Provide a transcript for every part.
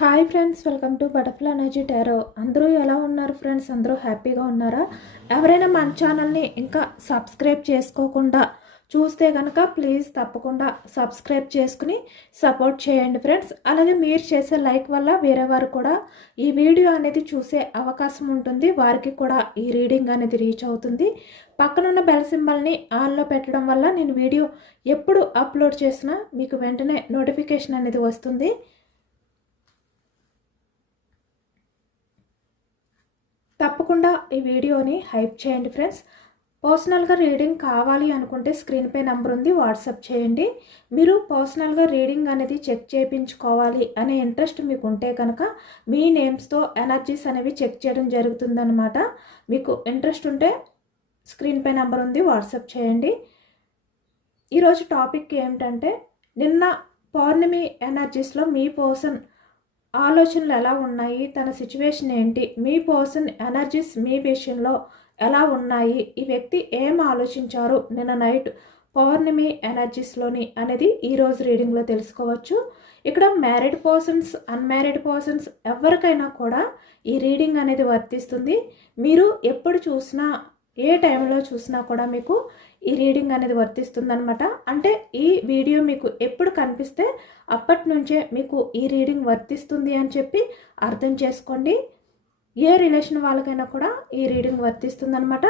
Hi friends, welcome to butterfly energy tarot. అందరూ ఎలా ఉన్నారు ఫ్రెండ్స్? అందరూ హ్యాపీగా ఉన్నారా? ఎవరైనా మన ఛానల్ని ఇంకా సబ్స్క్రైబ్ చేసుకోకుండా చూస్తే కనుక ప్లీజ్ తప్పకుండా సబ్స్క్రైబ్ చేసుకుని సపోర్ట్ చేయండి ఫ్రెండ్స్. అలాగే మీరు చేసే లైక్ వల్ల వేరే వారు కూడా ఈ వీడియో అనేది చూసే అవకాశం ఉంటుంది, వారికి కూడా ఈ రీడింగ్ అనేది రీచ్ అవుతుంది. పక్కనున్న బెల్ సింబల్ని ఆన్లో పెట్టడం వల్ల నేను వీడియో ఎప్పుడు అప్లోడ్ చేసినా మీకు వెంటనే నోటిఫికేషన్ అనేది వస్తుంది. తప్పకుండా ఈ వీడియోని హైప్ చేయండి ఫ్రెండ్స్. పర్సనల్గా రీడింగ్ కావాలి అనుకుంటే స్క్రీన్పై నెంబర్ ఉంది, వాట్సాప్ చేయండి. మీరు పర్సనల్గా రీడింగ్ అనేది చెక్ చేయించుకోవాలి అనే ఇంట్రెస్ట్ మీకు ఉంటే కనుక మీ నేమ్స్తో ఎనర్జీస్ అనేవి చెక్ చేయడం జరుగుతుందన్నమాట. మీకు ఇంట్రెస్ట్ ఉంటే స్క్రీన్పై నెంబర్ ఉంది, వాట్సాప్ చేయండి. ఈరోజు టాపిక్ ఏమిటంటే, నిన్న పౌర్ణమి ఎనర్జీస్లో మీ పర్సన్ ఆలోచనలు ఎలా ఉన్నాయి, తన సిచ్యువేషన్ ఏంటి, మీ పర్సన్ ఎనర్జీస్ మీ విషయంలో ఎలా ఉన్నాయి, ఈ వ్యక్తి ఏం ఆలోచించారు నిన్న నైట్ పౌర్ణమి ఎనర్జీస్లోని అనేది ఈరోజు రీడింగ్లో తెలుసుకోవచ్చు. ఇక్కడ మ్యారీడ్ పర్సన్స్, అన్మ్యారీడ్ పర్సన్స్ ఎవరికైనా కూడా ఈ రీడింగ్ అనేది వర్తిస్తుంది. మీరు ఎప్పుడు చూసినా, ఏ టైంలో చూసినా కూడా మీకు ఈ రీడింగ్ అనేది వర్తిస్తుంది అనమాట. అంటే ఈ వీడియో మీకు ఎప్పుడు కనిపిస్తే అప్పటి నుంచే మీకు ఈ రీడింగ్ వర్తిస్తుంది అని చెప్పి అర్థం చేసుకోండి. ఏ రిలేషన్ వాళ్ళకైనా కూడా ఈ రీడింగ్ వర్తిస్తుంది అనమాట.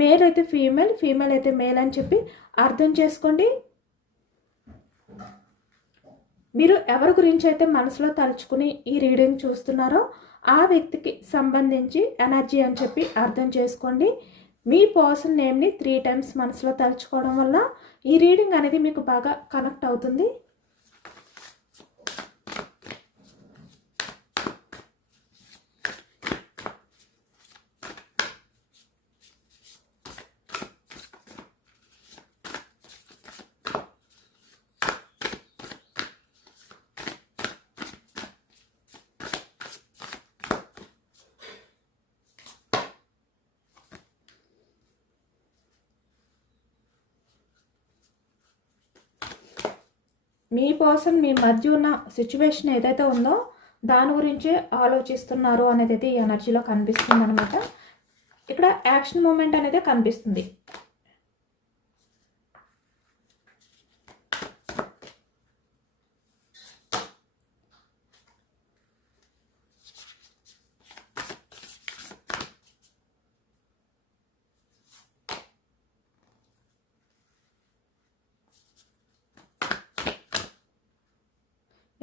మేల్ అయితే ఫీమేల్, ఫీమేల్ అయితే మేల్ అని చెప్పి అర్థం చేసుకోండి. మీరు ఎవరి గురించి అయితే మనసులో తలుచుకుని ఈ రీడింగ్ చూస్తున్నారో ఆ వ్యక్తికి సంబంధించి ఎనర్జీ అని చెప్పి అర్థం చేసుకోండి. మీ పర్సన్ నేమ్ని 3 టైమ్స్ మనసులో తలుచుకోవడం వల్ల ఈ రీడింగ్ అనేది మీకు బాగా కనెక్ట్ అవుతుంది. మీ పర్సన్ మీ మధ్య ఉన్న సిచ్యువేషన్ ఏదైతే ఉందో దాని గురించే ఆలోచిస్తున్నారు అనేది అయితే ఈ ఎనర్జీలో కనిపిస్తుంది అనమాట. ఇక్కడ యాక్షన్ మూమెంట్ అనేది కనిపిస్తుంది.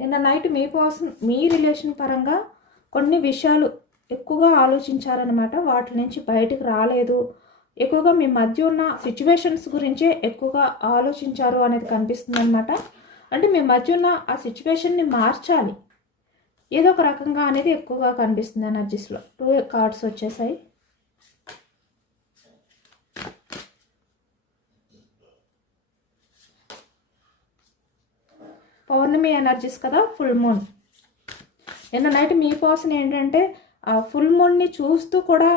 నిన్న నైట్ మీ పర్సన్ మీ రిలేషన్ పరంగా కొన్ని విషయాలు ఎక్కువగా ఆలోచించారనమాట. వాటి నుంచి బయటకు రాలేదు. ఎక్కువగా మీ మధ్య ఉన్న సిచ్యువేషన్స్ గురించే ఎక్కువగా ఆలోచించారు అనేది కనిపిస్తుంది అనమాట. అంటే మీ మధ్య ఉన్న ఆ సిచ్యువేషన్ని మార్చాలి ఏదో ఒక రకంగా అనేది ఎక్కువగా కనిపిస్తుంది ఎనర్జీస్లో. 2 కార్డ్స్ వచ్చేసాయి. పౌర్ణమి ఎనర్జీస్ కదా, ఫుల్ మూన్. నిన్న నైట్ మీ పర్సన్ ఏంటంటే ఆ ఫుల్ మూన్ని చూస్తూ కూడా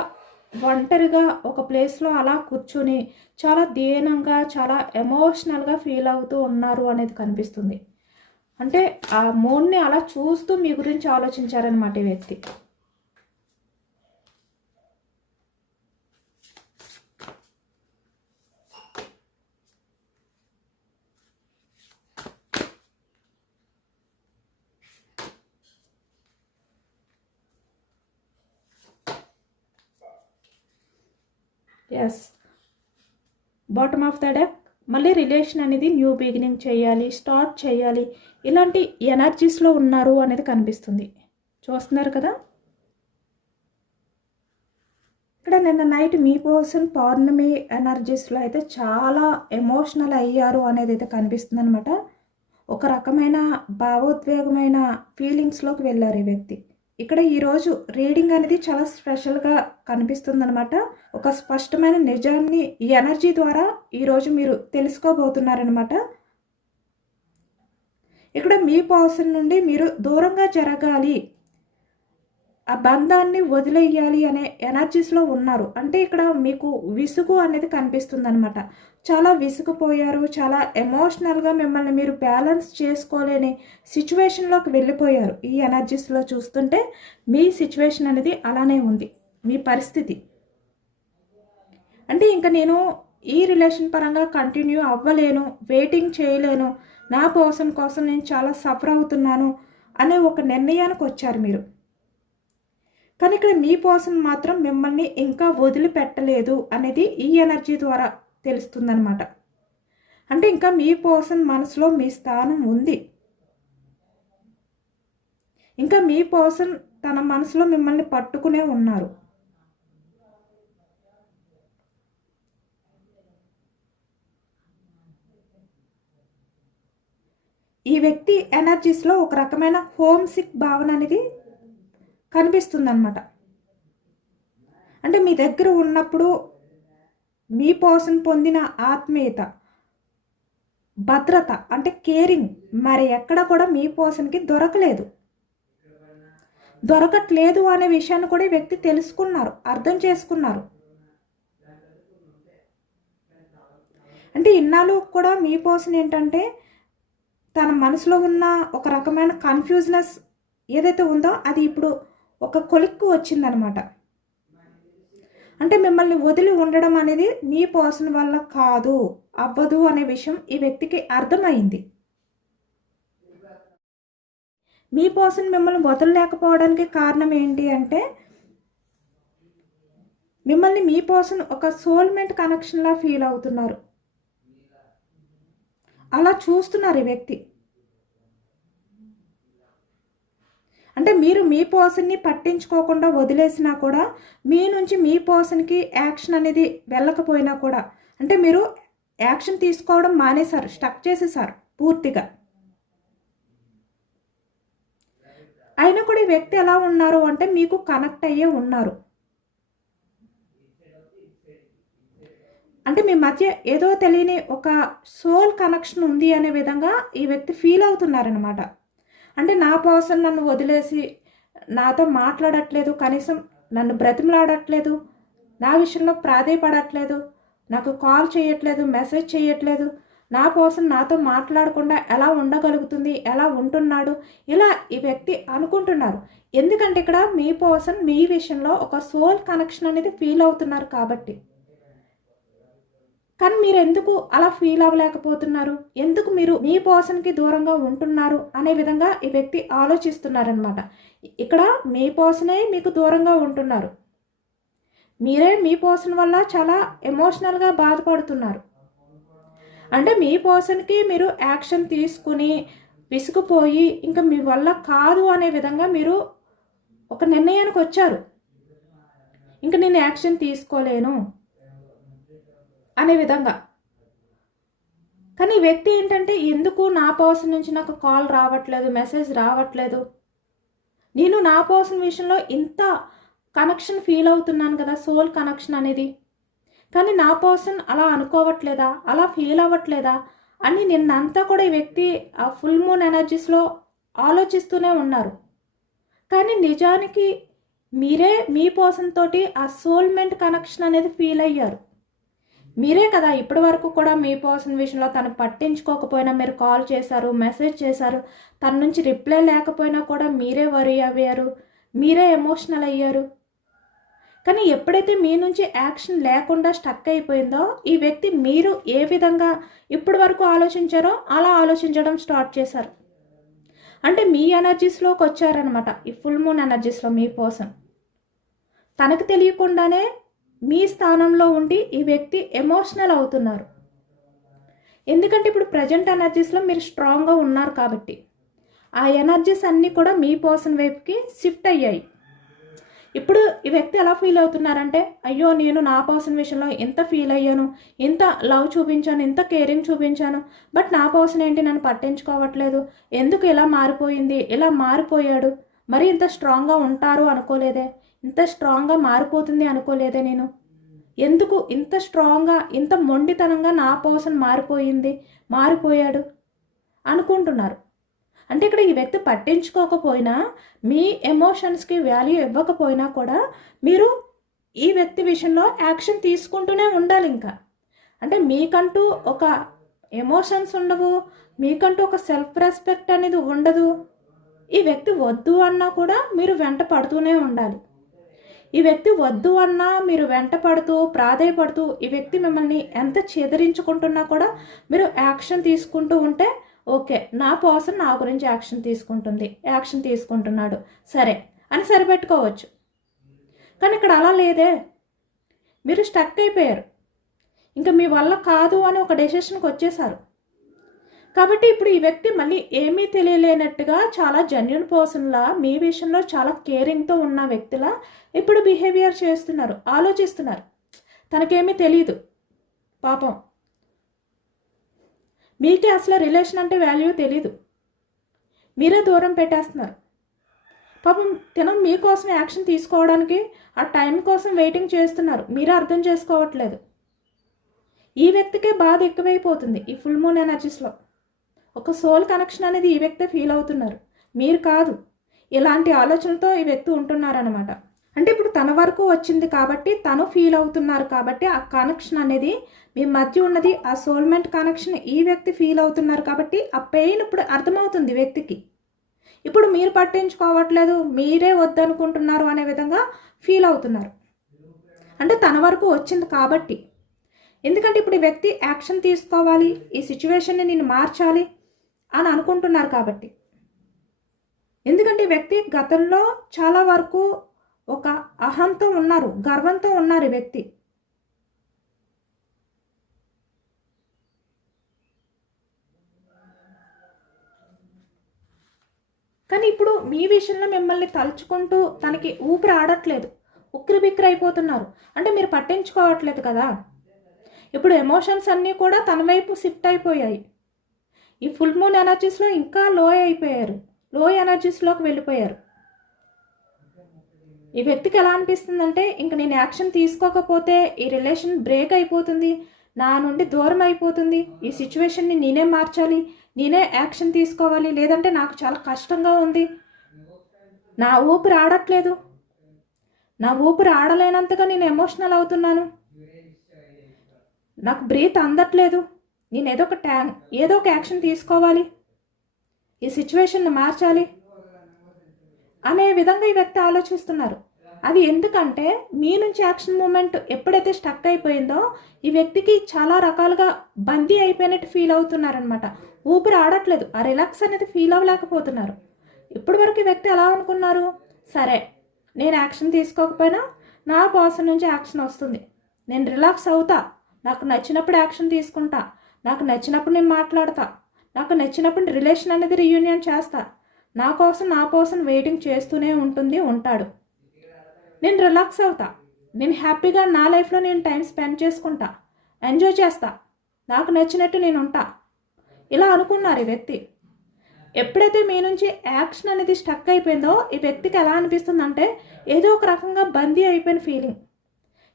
ఒంటరిగా ఒక ప్లేస్లో అలా కూర్చొని చాలా దీనంగా, చాలా ఎమోషనల్గా ఫీల్ అవుతూ ఉన్నారు అనేది కనిపిస్తుంది. అంటే ఆ మూన్ని అలా చూస్తూ మీ గురించి ఆలోచించారనమాట ఈ వ్యక్తి. Yes, bottom of the deck. మళ్ళీ రిలేషన్ అనేది న్యూ బిగినింగ్ చేయాలి, స్టార్ట్ చేయాలి, ఇలాంటి ఎనర్జీస్లో ఉన్నారు అనేది కనిపిస్తుంది. చూస్తున్నారు కదా. ఇక్కడ నిన్న నైట్ మీ పర్సన్ పౌర్ణమి ఎనర్జీస్లో అయితే చాలా ఎమోషనల్ అయ్యారు అనేది అయితే కనిపిస్తుంది అనమాట. ఒక రకమైన భావోద్వేగమైన ఫీలింగ్స్లోకి వెళ్ళారు ఈ వ్యక్తి. ఇక్కడ ఈరోజు రీడింగ్ అనేది చాలా స్పెషల్గా కనిపిస్తుంది అనమాట. ఒక స్పష్టమైన నిజాన్ని ఈ ఎనర్జీ ద్వారా ఈరోజు మీరు తెలుసుకోబోతున్నారనమాట. ఇక్కడ మీ పర్సన్ నుండి మీరు దూరంగా జరగాలి, ఆ బంధాన్ని వదిలేయాలి అనే ఎనర్జీస్లో ఉన్నారు. అంటే ఇక్కడ మీకు విసుగు అనేది కనిపిస్తుంది అనమాట. చాలా విసిగిపోయారు, చాలా ఎమోషనల్గా మిమ్మల్ని మీరు బ్యాలెన్స్ చేసుకోలేని సిచ్యువేషన్లోకి వెళ్ళిపోయారు. ఈ ఎనర్జీస్లో చూస్తుంటే మీ సిచ్యువేషన్ అనేది అలానే ఉంది, మీ పరిస్థితి. అంటే ఇంకా నేను ఈ రిలేషన్ పరంగా కంటిన్యూ అవ్వలేను, వెయిటింగ్ చేయలేను, నా పర్సన్ కోసం నేను చాలా సఫర్ అవుతున్నాను అనే ఒక నిర్ణయానికి వచ్చారు మీరు. కానీ ఇక్కడ మీ పర్సన్ మాత్రం మిమ్మల్ని ఇంకా వదిలిపెట్టలేదు అనేది ఈ ఎనర్జీ ద్వారా తెలుస్తుందన్నమాట. అంటే ఇంకా మీ పర్సన్ మనసులో మీ స్థానం ఉంది. ఇంకా మీ పర్సన్ తన మనసులో మిమ్మల్ని పట్టుకునే ఉన్నారు. ఈ వ్యక్తి ఎనర్జీస్లో ఒక రకమైన హోమ్ సిక్ భావన అనేది కనిపిస్తుందన్నమాట. అంటే మీ దగ్గర ఉన్నప్పుడు మీ పర్సన్ పొందిన ఆత్మీయత, భద్రత, అంటే కేరింగ్ మరి ఎక్కడ కూడా మీ పర్సన్కి దొరకట్లేదు అనే విషయాన్ని కూడా ఈ వ్యక్తి తెలుసుకున్నారు, అర్థం చేసుకున్నారు. అంటే ఇన్నాళ్ళు కూడా మీ పర్సన్ ఏంటంటే తన మనసులో ఉన్న ఒక రకమైన కన్ఫ్యూజ్నెస్ ఏదైతే ఉందో అది ఇప్పుడు ఒక కొలిక్కు వచ్చిందనమాట. అంటే మిమ్మల్ని వదిలి ఉండడం అనేది మీ పర్సన్ వల్ల కాదు, అవ్వదు అనే విషయం ఈ వ్యక్తికి అర్థమైంది. మీ పర్సన్ మిమ్మల్ని వదలలేకపోవడానికి కారణం ఏంటి అంటే మిమ్మల్ని మీ పర్సన్ ఒక సోల్మేట్ కనెక్షన్లా ఫీల్ అవుతున్నారు, అలా చూస్తున్నారు ఈ వ్యక్తి. అంటే మీరు మీ పర్సన్ని పట్టించుకోకుండా వదిలేసినా కూడా మీ నుంచి మీ పర్సన్కి యాక్షన్ అనేది వెళ్ళకపోయినా కూడా, అంటే మీరు యాక్షన్ తీసుకోవడం మానేశారు, స్టక్ చేసేసారు పూర్తిగా. అయినా కూడా ఈ వ్యక్తి ఎలా ఉన్నారు అంటే మీకు కనెక్ట్ అయ్యే ఉన్నారు. అంటే మీ మధ్య ఏదో తెలియని ఒక సోల్ కనెక్షన్ ఉంది అనే విధంగా ఈ వ్యక్తి ఫీల్ అవుతున్నారనమాట. అంటే నా పర్సన్ నన్ను వదిలేసి నాతో మాట్లాడట్లేదు, కనీసం నన్ను బ్రతిమలాడట్లేదు, నా విషయంలో ప్రాధేయపడట్లేదు, నాకు కాల్ చేయట్లేదు, మెసేజ్ చేయట్లేదు, నా పర్సన్ నాతో మాట్లాడకుండా ఎలా ఉండగలుగుతుంది, ఎలా ఉంటున్నాడు, ఇలా ఈ వ్యక్తి అనుకుంటున్నారు. ఎందుకంటే ఇక్కడ మీ పర్సన్ మీ విషయంలో ఒక సోల్ కనెక్షన్ అనేది ఫీల్ అవుతున్నారు కాబట్టి. కానీ మీరు ఎందుకు అలా ఫీల్ అవ్వలేకపోతున్నారు, ఎందుకు మీరు మీ పర్సన్కి దూరంగా ఉంటున్నారు అనే విధంగా ఈ వ్యక్తి ఆలోచిస్తున్నారనమాట. ఇక్కడ మీ పర్సనే మీకు దూరంగా ఉంటున్నారు, మీరే మీ పర్సన్ వల్ల చాలా ఎమోషనల్గా బాధపడుతున్నారు. అంటే మీ పర్సన్కి మీరు యాక్షన్ తీసుకుని విసుగుపోయి ఇంకా మీ వల్ల కాదు అనే విధంగా మీరు ఒక నిర్ణయానికి వచ్చారు, ఇంకా నేను యాక్షన్ తీసుకోలేను అనే విధంగా. కానీ ఈ వ్యక్తి ఏంటంటే ఎందుకు నా పర్సన్ నుంచి నాకు కాల్ రావట్లేదు, మెసేజ్ రావట్లేదు, నేను నా పర్సన్ విషయంలో ఇంత కనెక్షన్ ఫీల్ అవుతున్నాను కదా, సోల్ కనెక్షన్ అనేది, కానీ నా పర్సన్ అలా అనుకోవట్లేదా, అలా ఫీల్ అవ్వట్లేదా అని నిన్నంతా కూడా ఈ వ్యక్తి ఆ ఫుల్ మూన్ ఎనర్జీస్లో ఆలోచిస్తూనే ఉన్నారు. కానీ నిజానికి మీరే మీ పర్సన్ తోటి ఆ సోల్మెంట్ కనెక్షన్ అనేది ఫీల్ అయ్యారు. మీరే కదా ఇప్పటి వరకు కూడా మీ పర్సన్ విషయంలో తను పట్టించుకోకపోయినా మీరు కాల్ చేశారు, మెసేజ్ చేశారు, తన నుంచి రిప్లై లేకపోయినా కూడా మీరే వరీ అయ్యారు, మీరే ఎమోషనల్ అయ్యారు. కానీ ఎప్పుడైతే మీ నుంచి యాక్షన్ లేకుండా స్టక్ అయిపోయిందో ఈ వ్యక్తి మీరు ఏ విధంగా ఇప్పటి వరకు ఆలోచించారో అలా ఆలోచించడం స్టార్ట్ చేశారు. అంటే మీ ఎనర్జీస్లోకి వచ్చారనమాట. ఈ ఫుల్ మూన్ ఎనర్జీస్లో మీ పర్సన్ తనకు తెలియకుండానే మీ స్థానంలో ఉండి ఈ వ్యక్తి ఎమోషనల్ అవుతున్నారు. ఎందుకంటే ఇప్పుడు ప్రజెంట్ ఎనర్జీస్లో మీరు స్ట్రాంగ్గా ఉన్నారు కాబట్టి ఆ ఎనర్జీస్ అన్నీ కూడా మీ పర్సన్ వైపుకి షిఫ్ట్ అయ్యాయి. ఇప్పుడు ఈ వ్యక్తి ఎలా ఫీల్ అవుతున్నారంటే అయ్యో నేను నా పర్సన్ విషయంలో ఎంత ఫీల్ అయ్యాను, ఎంత లవ్ చూపించాను, ఎంత కేరింగ్ చూపించాను, బట్ నా పర్సన్ ఏంటి నన్ను పట్టించుకోవట్లేదు, ఎందుకు ఇలా మారిపోయింది, ఇలా మారిపోయాడు, మరి ఇంత స్ట్రాంగ్గా ఉంటారు అనుకోలేదే, ఇంత స్ట్రాంగ్గా మారిపోతుంది అనుకోలేదే, నేను ఎందుకు ఇంత స్ట్రాంగ్గా ఇంత మొండితనంగా నా పర్సన్ మారిపోయాడు అనుకుంటున్నారు. అంటే ఇక్కడ ఈ వ్యక్తి పట్టించుకోకపోయినా మీ ఎమోషన్స్కి వాల్యూ ఇవ్వకపోయినా కూడా మీరు ఈ వ్యక్తి విషయంలో యాక్షన్ తీసుకుంటూనే ఉండాలి ఇంకా. అంటే మీకంటూ ఒక ఎమోషన్స్ ఉండవు, మీకంటూ ఒక సెల్ఫ్ రెస్పెక్ట్ అనేది ఉండదు. ఈ వ్యక్తి వద్దు అన్నా కూడా మీరు వెంట పడుతూనే ఉండాలి. ఈ వ్యక్తి వద్దు అన్నా మీరు వెంట పడుతూ ప్రాధేయపడుతూ ఈ వ్యక్తి మిమ్మల్ని ఎంత చెదిరించుకుంటున్నా కూడా మీరు యాక్షన్ తీసుకుంటూ ఉంటే ఓకే, నా పర్సన్ నా గురించి యాక్షన్ తీసుకుంటున్నాడు సరే అని సరిపెట్టుకోవచ్చు. కానీ ఇక్కడ అలా లేదే, మీరు స్టక్ అయిపోయారు, ఇంకా మీ వల్ల కాదు అని ఒక డెసిషన్కి వచ్చేసారు. కాబట్టి ఇప్పుడు ఈ వ్యక్తి మళ్ళీ ఏమీ తెలియలేనట్టుగా చాలా జెన్యూన్ పర్సన్లా మీ విషయంలో చాలా కేరింగ్తో ఉన్న వ్యక్తిలా ఇప్పుడు బిహేవియర్ చేస్తున్నారు, ఆలోచిస్తున్నారు. తనకేమీ తెలియదు పాపం, మీకే అసలు రిలేషన్ అంటే వాల్యూ తెలీదు, మీరే దూరం పెట్టేస్తున్నారు. పాపం తినం మీకోసం యాక్షన్ తీసుకోవడానికి ఆ టైం కోసం వెయిటింగ్ చేస్తున్నారు, మీరే అర్థం చేసుకోవట్లేదు. ఈ వ్యక్తికే బాధ ఎక్కువైపోతుంది ఈ ఫుల్ మూన్ ఎనర్జీస్లో. ఒక సోల్ కనెక్షన్ అనేది ఈ వ్యక్తి ఫీల్ అవుతున్నారు, మీరు కాదు. ఇలాంటి ఆలోచనతో ఈ వ్యక్తి ఉంటున్నారనమాట. అంటే ఇప్పుడు తన వరకు వచ్చింది కాబట్టి తను ఫీల్ అవుతున్నారు కాబట్టి ఆ కనెక్షన్ అనేది మీ మధ్య ఉన్నది, ఆ సోల్మెంట్ కనెక్షన్ ఈ వ్యక్తి ఫీల్ అవుతున్నారు కాబట్టి ఆ పెయిన్ ఇప్పుడు అర్థమవుతుంది వ్యక్తికి. ఇప్పుడు మీరు పట్టించుకోవట్లేదు, మీరే వద్దనుకుంటున్నారు అనే విధంగా ఫీల్ అవుతున్నారు. అంటే తన వరకు వచ్చింది కాబట్టి. ఎందుకంటే ఇప్పుడు ఈ వ్యక్తి యాక్షన్ తీసుకోవాలి, ఈ సిచ్యువేషన్ని నేను మార్చాలి అని అనుకుంటున్నారు కాబట్టి. ఎందుకంటే ఈ వ్యక్తి గతంలో చాలా వరకు ఒక అహంతో ఉన్నారు, గర్వంతో ఉన్నారు ఈ వ్యక్తి. కానీ ఇప్పుడు మీ విషయంలో మిమ్మల్ని తలుచుకుంటూ తనకి ఊపిరి ఆడట్లేదు, ఉక్కిరిబిక్కిరి అయిపోతున్నారు. అంటే మీరు పట్టించుకోవట్లేదు కదా. ఇప్పుడు ఎమోషన్స్ అన్నీ కూడా తన వైపు షిఫ్ట్ అయిపోయాయి. ఈ ఫుల్ మూన్ ఎనర్జీస్లో ఇంకా లో అయిపోయారు, లో ఎనర్జీస్లోకి వెళ్ళిపోయారు. ఈ వ్యక్తికి ఎలా అనిపిస్తుందంటే ఇంక నేను యాక్షన్ తీసుకోకపోతే ఈ రిలేషన్ బ్రేక్ అయిపోతుంది, నా నుండి దూరం అయిపోతుంది, ఈ సిచ్యువేషన్ని నేనే మార్చాలి, నేనే యాక్షన్ తీసుకోవాలి, లేదంటే నాకు చాలా కష్టంగా ఉంది, నా ఊపిరి ఆడట్లేదు, నా ఊపిరి ఆడలేనంతగా నేను ఎమోషనల్ అవుతున్నాను, నాకు బ్రీత్ అందట్లేదు, నేను ఏదో ఒక యాక్షన్ తీసుకోవాలి, ఈ సిచ్యువేషన్ని మార్చాలి అనే విధంగా ఈ వ్యక్తి ఆలోచిస్తున్నారు. అది ఎందుకంటే మీ నుంచి యాక్షన్ మూమెంట్ ఎప్పుడైతే స్టక్ అయిపోయిందో ఈ వ్యక్తికి చాలా రకాలుగా బందీ అయిపోయినట్టు ఫీల్ అవుతున్నారనమాట. ఊపిరి ఆడట్లేదు, ఆ రిలాక్స్ అనేది ఫీల్ అవ్వలేకపోతున్నారు. ఇప్పటి వరకు ఈ వ్యక్తి ఎలా అనుకున్నారు, సరే నేను యాక్షన్ తీసుకోకపోయినా నా పర్సన్ నుంచి యాక్షన్ వస్తుంది, నేను రిలాక్స్ అవుతా, నాకు నచ్చినప్పుడు యాక్షన్ తీసుకుంటా, నాకు నచ్చినప్పుడు నేను మాట్లాడతా, నాకు నచ్చినప్పుడు రిలేషన్ అనేది రీయూనియన్ చేస్తా, నా కోసం నా పర్సన్ వెయిటింగ్ చేస్తూనే ఉంటాడు, నేను రిలాక్స్ అవుతా, నేను హ్యాపీగా నా లైఫ్లో నేను టైం స్పెండ్ చేసుకుంటా, ఎంజాయ్ చేస్తా, నాకు నచ్చినట్టు నేను ఉంటా, ఇలా అనుకున్నారు ఈ వ్యక్తి. ఎప్పుడైతే మీ నుంచి యాక్షన్ అనేది స్టక్ అయిపోయిందో ఈ వ్యక్తికి ఎలా అనిపిస్తుందంటే ఏదో ఒక రకంగా బందీ అయిపోయిన ఫీలింగ్,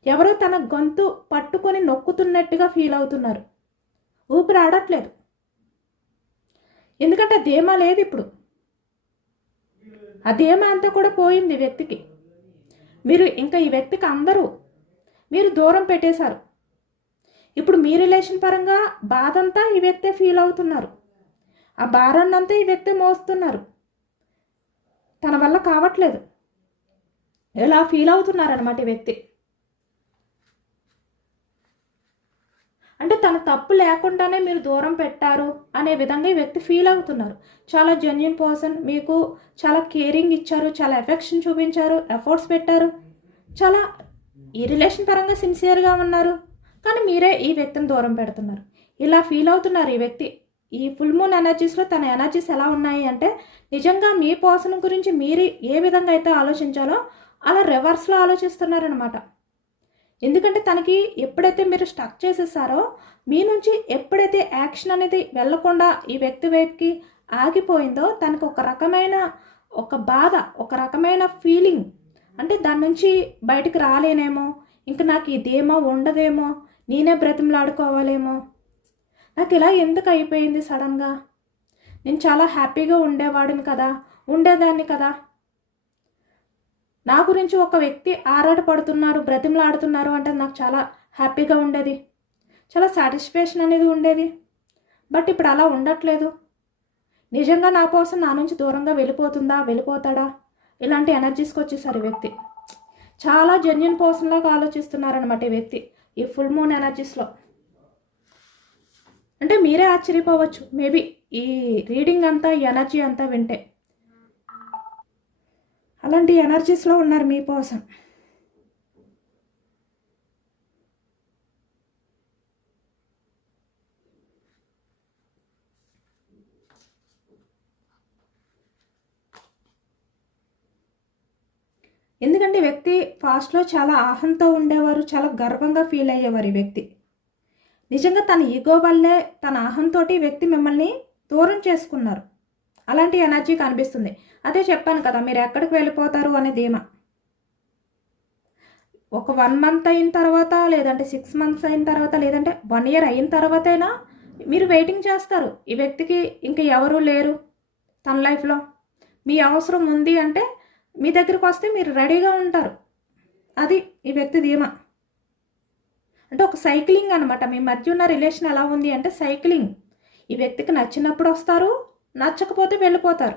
ఎవరో తన గొంతు పట్టుకొని నొక్కుతున్నట్టుగా ఫీల్ అవుతున్నారు, ఊపిరి ఆడట్లేదు. ఎందుకంటే ఆ ధీమా లేదు, ఇప్పుడు ఆ ధీమా అంతా కూడా పోయింది వ్యక్తికి. మీరు ఇంకా ఈ వ్యక్తికి అందరూ మీరు దూరం పెట్టేశారు. ఇప్పుడు మీ రిలేషన్ పరంగా బాధ అంతా ఈ వ్యక్తే ఫీల్ అవుతున్నారు, ఆ భారాన్ని అంతా ఈ వ్యక్తే మోస్తున్నారు, తన వల్ల కావట్లేదు, ఎలా ఫీల్ అవుతున్నారనమాట ఈ వ్యక్తి. అంటే తన తప్పు లేకుండానే మీరు దూరం పెట్టారు అనే విధంగా ఈ వ్యక్తి ఫీల్ అవుతున్నారు. చాలా జెన్యూన్ పర్సన్, మీకు చాలా కేరింగ్ ఇచ్చారు, చాలా ఎఫెక్షన్ చూపించారు, ఎఫర్ట్స్ పెట్టారు, చాలా ఈ రిలేషన్ పరంగా సిన్సియర్గా ఉన్నారు. కానీ మీరే ఈ వ్యక్తిని దూరం పెడుతున్నారు, ఇలా ఫీల్ అవుతున్నారు ఈ వ్యక్తి. ఈ ఫుల్ మూన్ ఎనర్జీస్లో తన ఎనర్జీస్ ఎలా ఉన్నాయి అంటే నిజంగా మీ పర్సన్ గురించి మీరు ఏ విధంగా అయితే ఆలోచించాలో అలా రివర్స్లో ఆలోచిస్తున్నారనమాట. ఎందుకంటే తనకి ఎప్పుడైతే మీరు స్టక్ చేసేసారో మీ నుంచి ఎప్పుడైతే యాక్షన్ అనేది వెళ్లకుండా ఈ వ్యక్తి వైపుకి ఆగిపోయిందో తనకు ఒక రకమైన ఒక బాధ, ఒక రకమైన ఫీలింగ్, అంటే దాని నుంచి బయటికి రాలేనేమో, ఇంక నాకు ఇదేమో ఉండదేమో, నేనే బ్రతిమలాడుకోవాలేమో, నాకు ఇలా ఎందుకు అయిపోయింది సడన్గా, నేను చాలా హ్యాపీగా ఉండేదాన్ని కదా, నా గురించి ఒక వ్యక్తి ఆరాటపడుతున్నారు, బ్రతిమలాడుతున్నారు అంటే నాకు చాలా హ్యాపీగా ఉండేది, చాలా సాటిస్ఫాక్షన్ అనేది ఉండేది. బట్ ఇప్పుడు అలా ఉండట్లేదు. నిజంగా నా కోసం నా నుంచి దూరంగా వెళ్ళిపోతాడా, ఇలాంటి ఎనర్జీస్కి వచ్చేసారు ఈ వ్యక్తి. చాలా జెన్యున్ పర్సన్ లాగా ఆలోచిస్తున్నారనమాట ఈ వ్యక్తి ఈ ఫుల్ మూన్ ఎనర్జీస్లో. అంటే మీరే ఆశ్చర్యపోవచ్చు మేబీ ఈ రీడింగ్ అంతా, ఈ ఎనర్జీ అంతా వింటే. అలాంటి ఎనర్జీస్లో ఉన్నారు మీ కోసం. ఎందుకంటే ఈ వ్యక్తి పాస్ట్లో చాలా అహంతో ఉండేవారు, చాలా గర్వంగా ఫీల్ అయ్యేవారు ఈ వ్యక్తి. నిజంగా తన ఈగో వల్లే, తన అహంతో ఈ వ్యక్తి మిమ్మల్ని దూరం చేసుకున్నారు. అలాంటి ఎనర్జీ కనిపిస్తుంది. అదే చెప్పాను కదా, మీరు ఎక్కడికి వెళ్ళిపోతారు అనే ధీమా. ఒక 1 మంత్ అయిన తర్వాత, లేదంటే 6 మంత్స్ అయిన తర్వాత, లేదంటే 1 ఇయర్ అయిన తర్వాతైనా మీరు వెయిటింగ్ చేస్తారు. ఈ వ్యక్తికి ఇంక ఎవరూ లేరు తన లైఫ్లో, మీ అవసరం ఉంది అంటే మీ దగ్గరికి వస్తే మీరు రెడీగా ఉంటారు. అది ఈ వ్యక్తి ధీమా. అంటే ఒక సైక్లింగ్ అనమాట. మీ మధ్య ఉన్న రిలేషన్ ఎలా ఉంది అంటే సైక్లింగ్. ఈ వ్యక్తికి నచ్చినప్పుడు వస్తారు, నచ్చకపోతే వెళ్ళిపోతారు.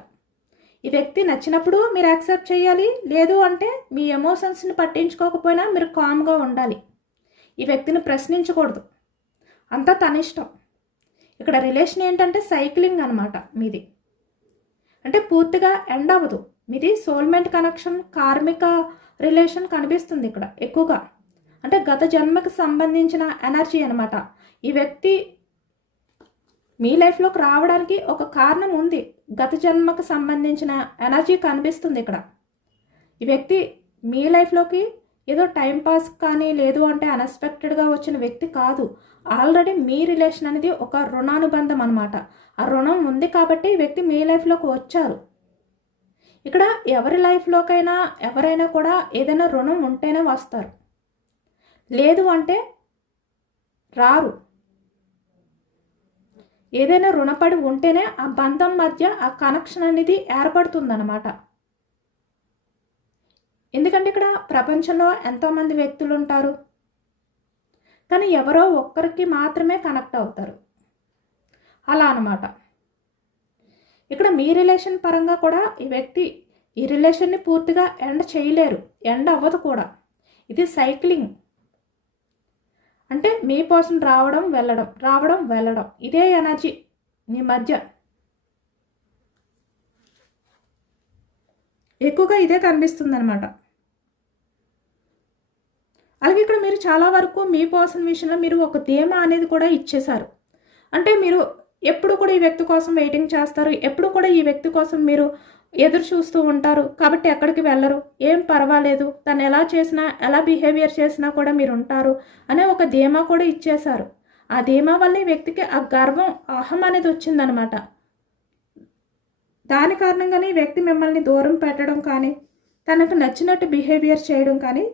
ఈ వ్యక్తి నచ్చినప్పుడు మీరు యాక్సెప్ట్ చేయాలి, లేదు అంటే మీ ఎమోషన్స్ని పట్టించుకోకపోయినా మీరు కామ్గా ఉండాలి. ఈ వ్యక్తిని ప్రశ్నించకూడదు, అంతా తన ఇష్టం. ఇక్కడ రిలేషన్ ఏంటంటే సైక్లింగ్ అనమాట మీది. అంటే పూర్తిగా ఎండ్ అవ్వదు. మీది సోల్మేట్ కనెక్షన్, కార్మిక రిలేషన్ కనిపిస్తుంది ఇక్కడ ఎక్కువగా. అంటే గత జన్మకి సంబంధించిన ఎనర్జీ అనమాట. ఈ వ్యక్తి మీ లైఫ్లోకి రావడానికి ఒక కారణం ఉంది. గత జన్మకు సంబంధించిన ఎనర్జీ కనిపిస్తుంది ఇక్కడ. ఈ వ్యక్తి మీ లైఫ్లోకి ఏదో టైంపాస్ కానీ, లేదు అంటే అన్ఎక్స్పెక్టెడ్గా వచ్చిన వ్యక్తి కాదు. ఆల్రెడీ మీ రిలేషన్ అనేది ఒక రుణానుబంధం అనమాట. ఆ రుణం ఉంది కాబట్టి ఈ వ్యక్తి మీ లైఫ్లోకి వచ్చారు. ఇక్కడ ఎవరి లైఫ్లోకైనా ఎవరైనా కూడా ఏదైనా రుణం ఉంటేనే వస్తారు, లేదు అంటే రారు. ఏదైనా రుణపడి ఉంటేనే ఆ బంధం మధ్య ఆ కనెక్షన్ అనేది ఏర్పడుతుందన్నమాట. ఎందుకంటే ఇక్కడ ప్రపంచంలో ఎంతోమంది వ్యక్తులు ఉంటారు, కానీ ఎవరో ఒక్కరికి మాత్రమే కనెక్ట్ అవుతారు. అలా అన్నమాట. ఇక్కడ మీ రిలేషన్ పరంగా కూడా ఈ వ్యక్తి ఈ రిలేషన్ని పూర్తిగా ఎండ్ చేయలేరు, ఎండ్ అవ్వదు కూడా. ఇది సైక్లింగ్. అంటే మీ పర్సన్ రావడం వెళ్ళడం ఇదే ఎనర్జీ మీ మధ్య. ఎక్కువగా ఇదే కనిపిస్తుంది అనమాట. అలాగే ఇక్కడ మీరు చాలా వరకు మీ పర్సన్ విషయంలో మీరు ఒక ధీమా అనేది కూడా ఇచ్చేశారు. అంటే మీరు ఎప్పుడు కూడా ఈ వ్యక్తి కోసం వెయిటింగ్ చేస్తారు, ఎప్పుడు కూడా ఈ వ్యక్తి కోసం మీరు ఎదురు చూస్తూ ఉంటారు. కాబట్టి ఎక్కడికి వెళ్ళరు, ఏం పర్వాలేదు, తను ఎలా చేసినా, ఎలా బిహేవియర్ చేసినా కూడా మీరు ఉంటారు అనే ఒక ధీమా కూడా ఇచ్చేశారు. ఆ ధీమా వల్ల ఈ వ్యక్తికి ఆ గర్వం, అహం అనేది వచ్చిందనమాట. దాని కారణంగానే ఈ వ్యక్తి మిమ్మల్ని దూరం పెట్టడం కానీ, తనకు నచ్చినట్టు బిహేవియర్ చేయడం కానీ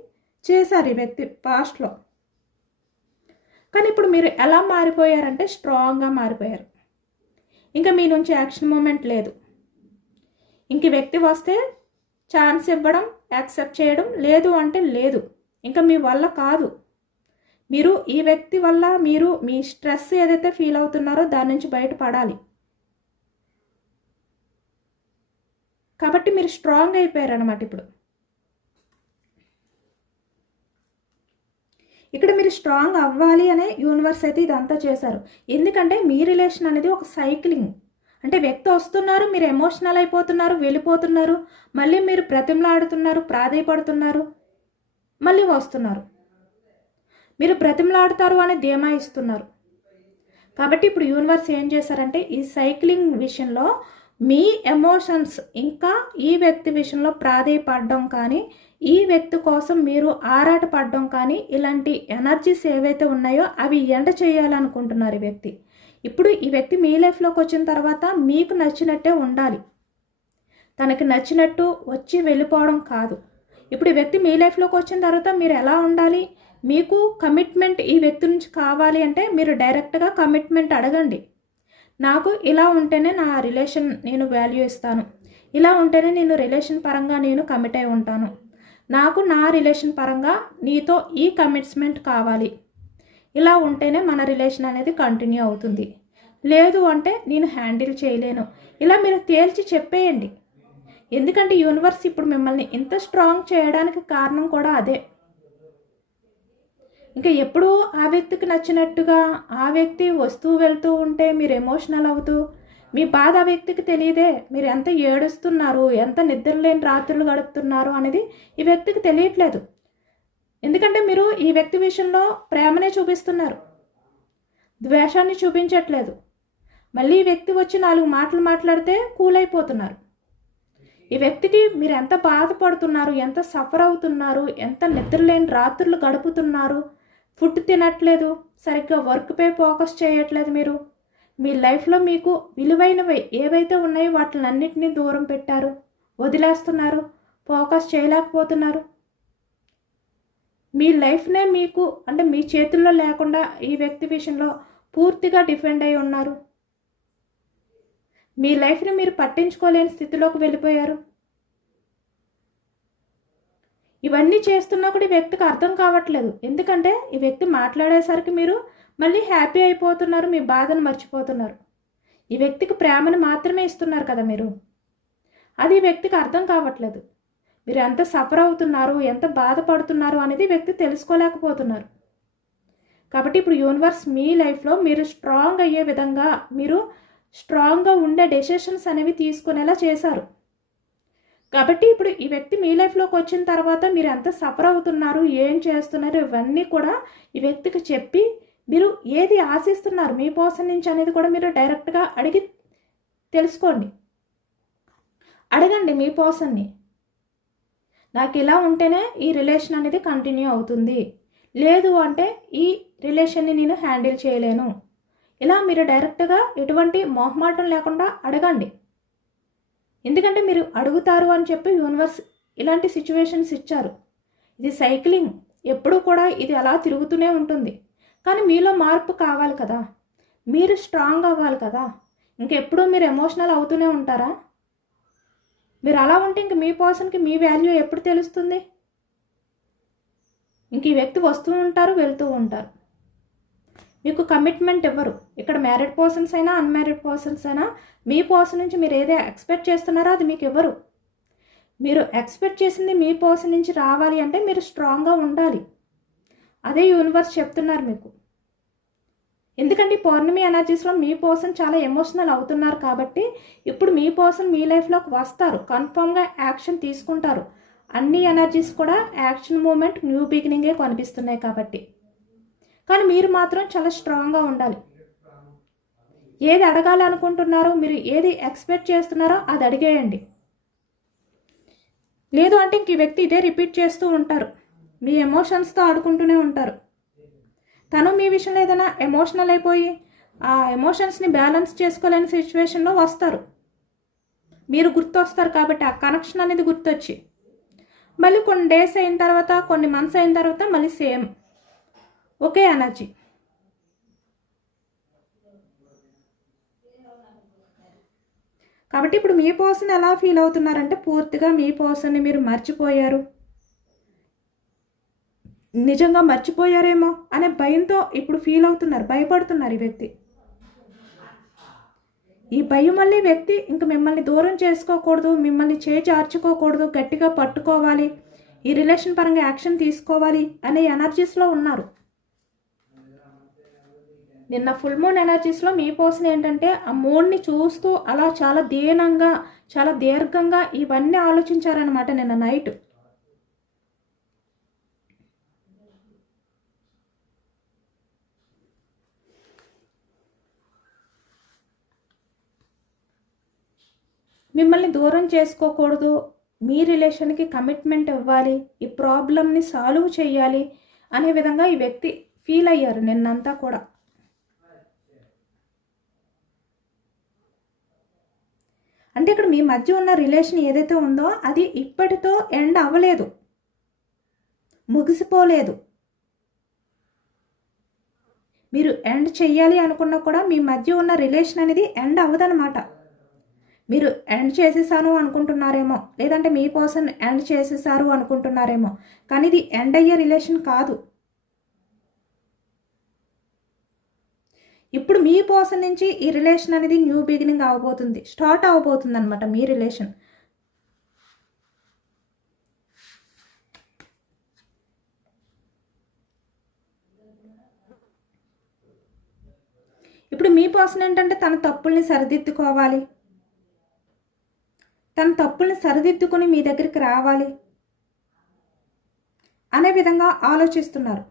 చేశారు ఈ వ్యక్తి పాస్ట్లో. కానీ ఇప్పుడు మీరు ఎలా మారిపోయారంటే స్ట్రాంగ్గా మారిపోయారు. ఇంకా మీ నుంచి యాక్షన్ మూమెంట్ లేదు. ఇంక వ్యక్తి వస్తే ఛాన్స్ ఇవ్వడం, యాక్సెప్ట్ చేయడం, లేదు అంటే లేదు, ఇంకా మీ వల్ల కాదు. మీరు ఈ వ్యక్తి వల్ల మీరు మీ స్ట్రెస్ ఏదైతే ఫీల్ అవుతున్నారో దాని నుంచి బయటపడాలి. కాబట్టి మీరు స్ట్రాంగ్ అయిపోయారనమాట. ఇక్కడ మీరు స్ట్రాంగ్ అవ్వాలి అనే యూనివర్స్ అయితే ఇదంతా చేశారు. ఎందుకంటే మీ రిలేషన్ అనేది ఒక సైక్లింగ్. అంటే వ్యక్తి వస్తున్నారు, మీరు ఎమోషనల్ అయిపోతున్నారు, వెళ్ళిపోతున్నారు, మళ్ళీ మీరు బ్రతిమలాడుతున్నారు, ప్రాధేయపడుతున్నారు, మళ్ళీ వస్తున్నారు. మీరు బ్రతిమలాడుతారు అనే ధీమా ఇస్తున్నారు. కాబట్టి ఇప్పుడు యూనివర్స్ ఏం చేశారంటే ఈ సైక్లింగ్ విషయంలో మీ ఎమోషన్స్ ఇంకా ఈ వ్యక్తి విషయంలో ప్రాధేయపడడం కానీ, ఈ వ్యక్తి కోసం మీరు ఆరాటపడడం కానీ, ఇలాంటి ఎనర్జీస్ ఏవైతే ఉన్నాయో అవి ఎండ చేయాలనుకుంటున్నారు ఈ వ్యక్తి. ఇప్పుడు ఈ వ్యక్తి మీ లైఫ్లోకి వచ్చిన తర్వాత మీకు నచ్చినట్టే ఉండాలి, తనకి నచ్చినట్టు వచ్చి వెళ్ళిపోవడం కాదు. ఇప్పుడు ఈ వ్యక్తి మీ లైఫ్లోకి వచ్చిన తర్వాత మీరు ఎలా ఉండాలి, మీకు కమిట్మెంట్ ఈ వ్యక్తి నుంచి కావాలి అంటే మీరు డైరెక్ట్గా కమిట్మెంట్ అడగండి. నాకు ఇలా ఉంటేనే నా రిలేషన్ నేను వాల్యూ ఇస్తాను, ఇలా ఉంటేనే నేను రిలేషన్ పరంగా నేను కమిట్ అయి ఉంటాను, నాకు నా రిలేషన్ పరంగా నీతో ఈ కమిట్మెంట్ కావాలి, ఇలా ఉంటేనే మన రిలేషన్ అనేది కంటిన్యూ అవుతుంది. లేదు అంటే నేను హ్యాండిల్ చేయలేను, ఇలా మీరు తేల్చి చెప్పేయండి. ఎందుకంటే యూనివర్స్ ఇప్పుడు మిమ్మల్ని ఇంత స్ట్రాంగ్ చేయడానికి కారణం కూడా అదే. ఇంకా ఎప్పుడూ ఆ వ్యక్తికి నచ్చినట్టుగా ఆ వ్యక్తి వస్తూ వెళ్తూ ఉంటే మీరు ఎమోషనల్ అవుతూ మీ బాధ ఆ వ్యక్తికి తెలియదే. మీరు ఎంత ఏడుస్తున్నారు, ఎంత నిద్రలేని రాత్రులు గడుపుతున్నారు అనేది ఈ వ్యక్తికి తెలియట్లేదు. ఎందుకంటే మీరు ఈ వ్యక్తి విషయంలో ప్రేమనే చూపిస్తున్నారు, ద్వేషాన్ని చూపించట్లేదు. మళ్ళీ ఈ వ్యక్తి వచ్చి 4 మాటలు మాట్లాడితే కూల్ అయిపోతున్నారు. ఈ వ్యక్తికి మీరు ఎంత బాధపడుతున్నారు, ఎంత సఫర్ అవుతున్నారు, ఎంత నిద్రలేని రాత్రులు గడుపుతున్నారు, ఫుడ్ తినట్లేదు, సరిగ్గా వర్క్పై ఫోకస్ చేయట్లేదు. మీరు మీ లైఫ్లో మీకు విలువైనవి ఏవైతే ఉన్నాయో వాటినన్నిటినీ దూరం పెట్టారు, వదిలేస్తున్నారు, ఫోకస్ చేయలేకపోతున్నారు. మీ లైఫ్నే మీకు అంటే మీ చేతుల్లో లేకుండా ఈ వ్యక్తి విషయంలో పూర్తిగా డిపెండ్ అయి ఉన్నారు. మీ లైఫ్ని మీరు పట్టించుకోలేని స్థితిలోకి వెళ్ళిపోయారు. ఇవన్నీ చేస్తున్నా కూడా ఈ వ్యక్తికి అర్థం కావట్లేదు. ఎందుకంటే ఈ వ్యక్తి మాట్లాడేసరికి మీరు మళ్ళీ హ్యాపీ అయిపోతున్నారు, మీ బాధను మర్చిపోతున్నారు. ఈ వ్యక్తికి ప్రేమను మాత్రమే ఇస్తున్నారు కదా మీరు, అది ఈ వ్యక్తికి అర్థం కావట్లేదు. మీరు ఎంత సఫర్ అవుతున్నారు, ఎంత బాధపడుతున్నారు అనేది వ్యక్తి తెలుసుకోలేకపోతున్నారు. కాబట్టి ఇప్పుడు యూనివర్స్ మీ లైఫ్లో మీరు స్ట్రాంగ్ అయ్యే విధంగా, మీరు స్ట్రాంగ్గా ఉండే డెసిషన్స్ అనేవి తీసుకునేలా చేశారు. కాబట్టి ఇప్పుడు ఈ వ్యక్తి మీ లైఫ్లోకి వచ్చిన తర్వాత మీరు ఎంత సఫర్ అవుతున్నారు, ఏం చేస్తున్నారు, ఇవన్నీ కూడా ఈ వ్యక్తికి చెప్పి మీరు ఏది ఆశిస్తున్నారు మీ పర్సన్ నుంచి అనేది కూడా మీరు డైరెక్ట్గా అడిగి తెలుసుకోండి. అడగండి మీ పర్సన్ని, నాకు ఇలా ఉంటేనే ఈ రిలేషన్ అనేది కంటిన్యూ అవుతుంది, లేదు అంటే ఈ రిలేషన్ని నేను హ్యాండిల్ చేయలేను. ఇలా మీరు డైరెక్ట్గా ఎటువంటి మొహమాటం లేకుండా అడగండి. ఎందుకంటే మీరు అడుగుతారు అని చెప్పి యూనివర్స్ ఇలాంటి సిచ్యువేషన్స్ ఇచ్చారు. ఇది సైక్లింగ్, ఎప్పుడూ కూడా ఇది అలా తిరుగుతూనే ఉంటుంది. కానీ మీలో మార్పు కావాలి కదా, మీరు స్ట్రాంగ్ అవ్వాలి కదా. ఇంకెప్పుడూ మీరు ఎమోషనల్ అవుతూనే ఉంటారా? మీరు అలా ఉంటే ఇంక మీ పర్సన్కి మీ వాల్యూ ఎప్పుడు తెలుస్తుంది? ఇంక ఈ వ్యక్తి వస్తూ ఉంటారు, వెళ్తూ ఉంటారు, మీకు కమిట్మెంట్ ఇవ్వరు. ఇక్కడ మ్యారీడ్ పర్సన్స్ అయినా అన్మ్యారీడ్ పర్సన్స్ అయినా మీ పర్సన్ నుంచి మీరు ఏదో ఎక్స్పెక్ట్ చేస్తున్నారో అది మీకు ఇవ్వరు. మీరు ఎక్స్పెక్ట్ చేసింది మీ పర్సన్ నుంచి రావాలి అంటే మీరు స్ట్రాంగ్గా ఉండాలి. అదే యూనివర్స్ చెప్తున్నారు మీకు. ఎందుకంటే పౌర్ణమి ఎనర్జీస్లో మీ పర్సన్ చాలా ఎమోషనల్ అవుతున్నారు కాబట్టి ఇప్పుడు మీ పర్సన్ మీ లైఫ్లోకి వస్తారు, కన్ఫర్మ్గా యాక్షన్ తీసుకుంటారు. అన్ని ఎనర్జీస్ కూడా యాక్షన్ మూమెంట్, న్యూ బిగినింగే కనిపిస్తున్నాయి కాబట్టి. కానీ మీరు మాత్రం చాలా స్ట్రాంగ్గా ఉండాలి. ఏది అడగాలనుకుంటున్నారో, మీరు ఏది ఎక్స్పెక్ట్ చేస్తున్నారో అది అడిగేయండి. లేదు అంటే ఇంక ఈ వ్యక్తి ఇదే రిపీట్ చేస్తూ ఉంటారు, మీ ఎమోషన్స్తో ఆడుకుంటూనే ఉంటారు. తను మీ విషయంలో ఏదైనా ఎమోషనల్ అయిపోయి ఆ ఎమోషన్స్ని బ్యాలెన్స్ చేసుకోలేని సిచ్యువేషన్లో వస్తారు, మీరు గుర్తొస్తారు. కాబట్టి ఆ కనెక్షన్ అనేది గుర్తొచ్చి మళ్ళీ కొన్ని డేస్ అయిన తర్వాత, కొన్ని మంత్స్ అయిన తర్వాత మళ్ళీ సేమ్ ఒకే ఎనర్జీ. కాబట్టి ఇప్పుడు మీ పర్సన్ ఎలా ఫీల్ అవుతున్నారంటే పూర్తిగా మీ పర్సన్ని మీరు మర్చిపోయారు, నిజంగా మర్చిపోయారేమో అనే భయంతో ఇప్పుడు ఫీల్ అవుతున్నారు, భయపడుతున్నారు ఈ వ్యక్తి. ఈ భయం వల్ల వ్యక్తి ఇంక మిమ్మల్ని దూరం చేసుకోకూడదు, మిమ్మల్ని చేజార్చుకోకూడదు, గట్టిగా పట్టుకోవాలి, ఈ రిలేషన్ పరంగా యాక్షన్ తీసుకోవాలి అనే ఎనర్జీస్లో ఉన్నారు. నిన్న ఫుల్ మూన్ ఎనర్జీస్లో మీ పర్సన్ ఏంటంటే ఆ మూడ్ని చూస్తూ అలా చాలా దీనంగా, చాలా దీర్ఘంగా ఇవన్నీ ఆలోచించారనమాట నిన్న నైట్. మిమ్మల్ని దూరం చేసుకోకూడదు, మీ రిలేషన్కి కమిట్మెంట్ ఇవ్వాలి, ఈ ప్రాబ్లమ్ని సాల్వ్ చేయాలి అనే విధంగా ఈ వ్యక్తి ఫీల్ అయ్యారు నిన్నంతా కూడా. అంటే ఇక్కడ మీ మధ్య ఉన్న రిలేషన్ ఏదైతే ఉందో అది ఇప్పటితో ఎండ్ అవ్వలేదు, ముగిసిపోలేదు. మీరు ఎండ్ చెయ్యాలి అనుకున్నా కూడా మీ మధ్య ఉన్న రిలేషన్ అనేది ఎండ్ అవ్వదనమాట. మీరు ఎండ్ చేసేసాను అనుకుంటున్నారేమో, లేదంటే మీ పర్సన్ ఎండ్ చేసేసారు అనుకుంటున్నారేమో, కానీ ఇది ఎండ్ అయ్యే రిలేషన్ కాదు. ఇప్పుడు మీ పర్సన్ నుంచి ఈ రిలేషన్ అనేది న్యూ బిగినింగ్ అవబోతుంది, స్టార్ట్ అవబోతుంది అనమాట మీ రిలేషన్. ఇప్పుడు మీ పర్సన్ ఏంటంటే తన తప్పుల్ని సరిదిద్దుకోవాలి, తన తప్పుల్ని సరిదిద్దుకొని మీ దగ్గరికి రావాలి అనే విధంగా ఆలోచిస్తున్నారు.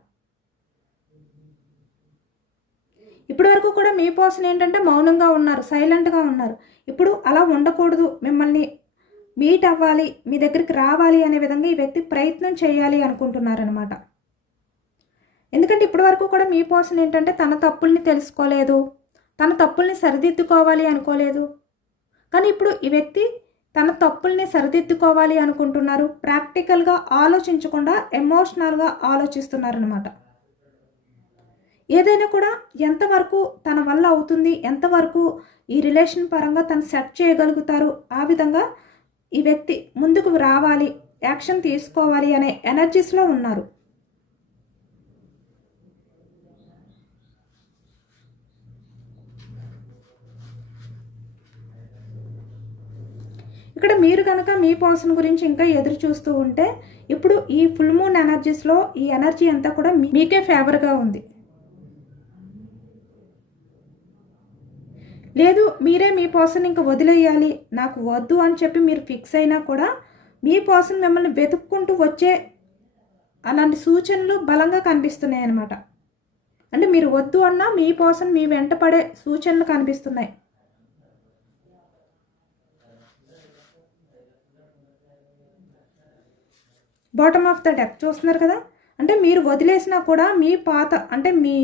ఇప్పటి వరకు కూడా మీ పర్సన్ ఏంటంటే మౌనంగా ఉన్నారు, సైలెంట్గా ఉన్నారు. ఇప్పుడు అలా ఉండకూడదు, మిమ్మల్ని మీట్ అవ్వాలి, మీ దగ్గరికి రావాలి అనే విధంగా ఈ వ్యక్తి ప్రయత్నం చేయాలి అనుకుంటున్నారనమాట. ఎందుకంటే ఇప్పటి వరకు కూడా మీ పర్సన్ ఏంటంటే తన తప్పుల్ని తెలుసుకోలేదు, తన తప్పుల్ని సరిదిద్దుకోవాలి అనుకోలేదు. కానీ ఇప్పుడు ఈ వ్యక్తి తన తప్పుల్ని సరిదిద్దుకోవాలి అనుకుంటున్నారు. ప్రాక్టికల్గా ఆలోచించకుండా ఎమోషనల్గా ఆలోచిస్తున్నారనమాట. ఏదైనా కూడా ఎంతవరకు తన వల్ల అవుతుంది, ఎంతవరకు ఈ రిలేషన్ పరంగా తను సెట్ చేయగలుగుతారు, ఆ విధంగా ఈ వ్యక్తి ముందుకు రావాలి, యాక్షన్ తీసుకోవాలి అనే ఎనర్జీస్లో ఉన్నారు. ఇక్కడ మీరు కనుక మీ పర్సన్ గురించి ఇంకా ఎదురు చూస్తూ ఉంటే ఇప్పుడు ఈ ఫుల్ మూన్ ఎనర్జీస్లో ఈ ఎనర్జీ అంతా కూడా మీకే ఫేవర్గా ఉంది. లేదు మీరే మీ పర్సన్ ఇంకా వదిలేయాలి, నాకు వద్దు అని చెప్పి మీరు ఫిక్స్ అయినా కూడా మీ పర్సన్ మిమ్మల్ని వెతుక్కుంటూ వచ్చే అలాంటి సూచనలు బలంగా కనిపిస్తున్నాయి అన్నమాట. అంటే మీరు వద్దు అన్నా మీ పర్సన్ మీ వెంట పడే సూచనలు కనిపిస్తున్నాయి. బాటమ్ ఆఫ్ ద డెక్ చూస్తున్నారు కదా. అంటే మీరు వదిలేసినా కూడా మీ అంటే మీ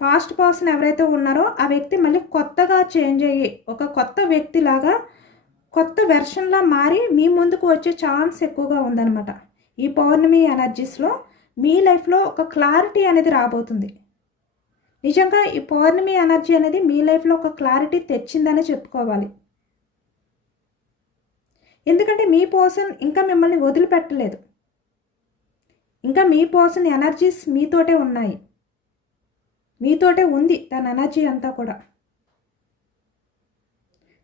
పాస్ట్ పర్సన్ ఎవరైతే ఉన్నారో ఆ వ్యక్తి మళ్ళీ కొత్తగా చేంజ్ అయ్యి ఒక కొత్త వ్యక్తిలాగా కొత్త వెర్షన్లా మారి మీ ముందుకు వచ్చే ఛాన్స్ ఎక్కువగా ఉందన్నమాట. ఈ పౌర్ణమి ఎనర్జీస్లో మీ లైఫ్లో ఒక క్లారిటీ అనేది రాబోతుంది. నిజంగా ఈ పౌర్ణమి ఎనర్జీ అనేది మీ లైఫ్లో ఒక క్లారిటీ తెచ్చిందని చెప్పుకోవాలి. ఎందుకంటే మీ పర్సన్ ఇంకా మిమ్మల్ని వదిలిపెట్టలేదు, ఇంకా మీ పర్సన్ ఎనర్జీస్ మీతోటే ఉన్నాయి, మీతోటే ఉంది తన ఎనర్జీ అంతా కూడా.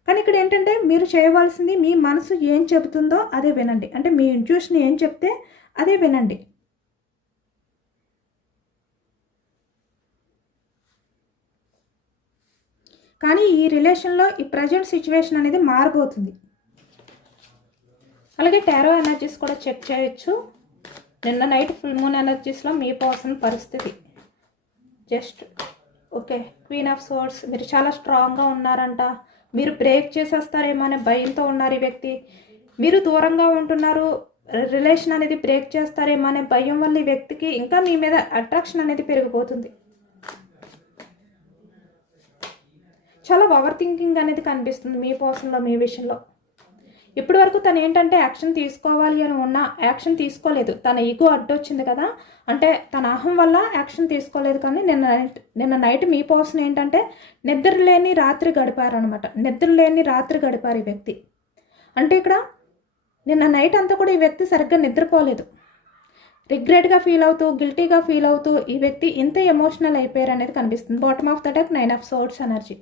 కానీ ఇక్కడ ఏంటంటే మీరు చేయవలసింది మీ మనసు ఏం చెబుతుందో అదే వినండి. అంటే మీ ఇంట్యూషన్ ఏం చెప్తే అదే వినండి. కానీ ఈ రిలేషన్లో ఈ ప్రజెంట్ సిచ్యువేషన్ అనేది మారబోతుంది. అలాగే టారో ఎనర్జీస్ కూడా చెక్ చేయొచ్చు. నిన్న నైట్ ఫుల్ మూన్ ఎనర్జీస్లో మీ పర్సన్ పరిస్థితి just okay. Queen of swords, మీరు చాలా స్ట్రాంగ్గా ఉన్నారంట, మీరు బ్రేక్ చేసేస్తారేమో అనే భయంతో ఉన్నారు ఈ వ్యక్తి. మీరు దూరంగా ఉంటున్నారు, రిలేషన్ అనేది బ్రేక్ చేస్తారేమో అనే భయం వల్ల ఈ వ్యక్తికి ఇంకా మీ మీద అట్రాక్షన్ అనేది పెరిగిపోతుంది. చాలా ఓవర్ థింకింగ్ అనేది కనిపిస్తుంది మీ పర్సన్లో, మీ విషయంలో. ఇప్పటి వరకు తను ఏంటంటే యాక్షన్ తీసుకోవాలి అని ఉన్నా యాక్షన్ తీసుకోలేదు. తన ఈగో అడ్డొచ్చింది కదా, అంటే తన అహం వల్ల యాక్షన్ తీసుకోలేదు. కానీ నిన్న నైట్ మీ పర్సన్ ఏంటంటే నిద్ర లేని రాత్రి గడిపారనమాట. నిద్ర లేని రాత్రి గడిపారు ఈ వ్యక్తి. అంటే ఇక్కడ నిన్న నైట్ అంతా కూడా ఈ వ్యక్తి సరిగ్గా నిద్రపోలేదు. రిగ్రెట్గా ఫీల్ అవుతూ, గిల్టీగా ఫీల్ అవుతూ ఈ వ్యక్తి ఇంత ఎమోషనల్ అయిపోయారు అనేది కనిపిస్తుంది. Bottom of the deck 9 of swords energy.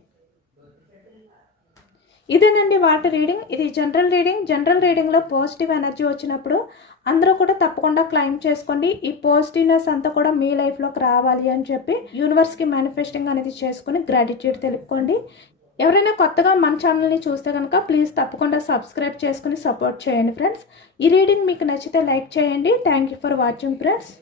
ఇదేనండి వాటి రీడింగ్. ఇది జనరల్ రీడింగ్. జనరల్ రీడింగ్లో పాజిటివ్ ఎనర్జీ వచ్చినప్పుడు అందరూ కూడా తప్పకుండా క్లైమ్ చేసుకోండి. ఈ పాజిటివ్నెస్ అంతా కూడా మీ లైఫ్లోకి రావాలి అని చెప్పి యూనివర్స్కి మేనిఫెస్టింగ్ అనేది చేసుకుని గ్రాటిట్యూడ్ తెలుపుకోండి. ఎవరైనా కొత్తగా మన ఛానల్ని చూస్తే కనుక ప్లీజ్ తప్పకుండా సబ్స్క్రైబ్ చేసుకుని సపోర్ట్ చేయండి ఫ్రెండ్స్. ఈ రీడింగ్ మీకు నచ్చితే లైక్ చేయండి. Thank you for watching friends.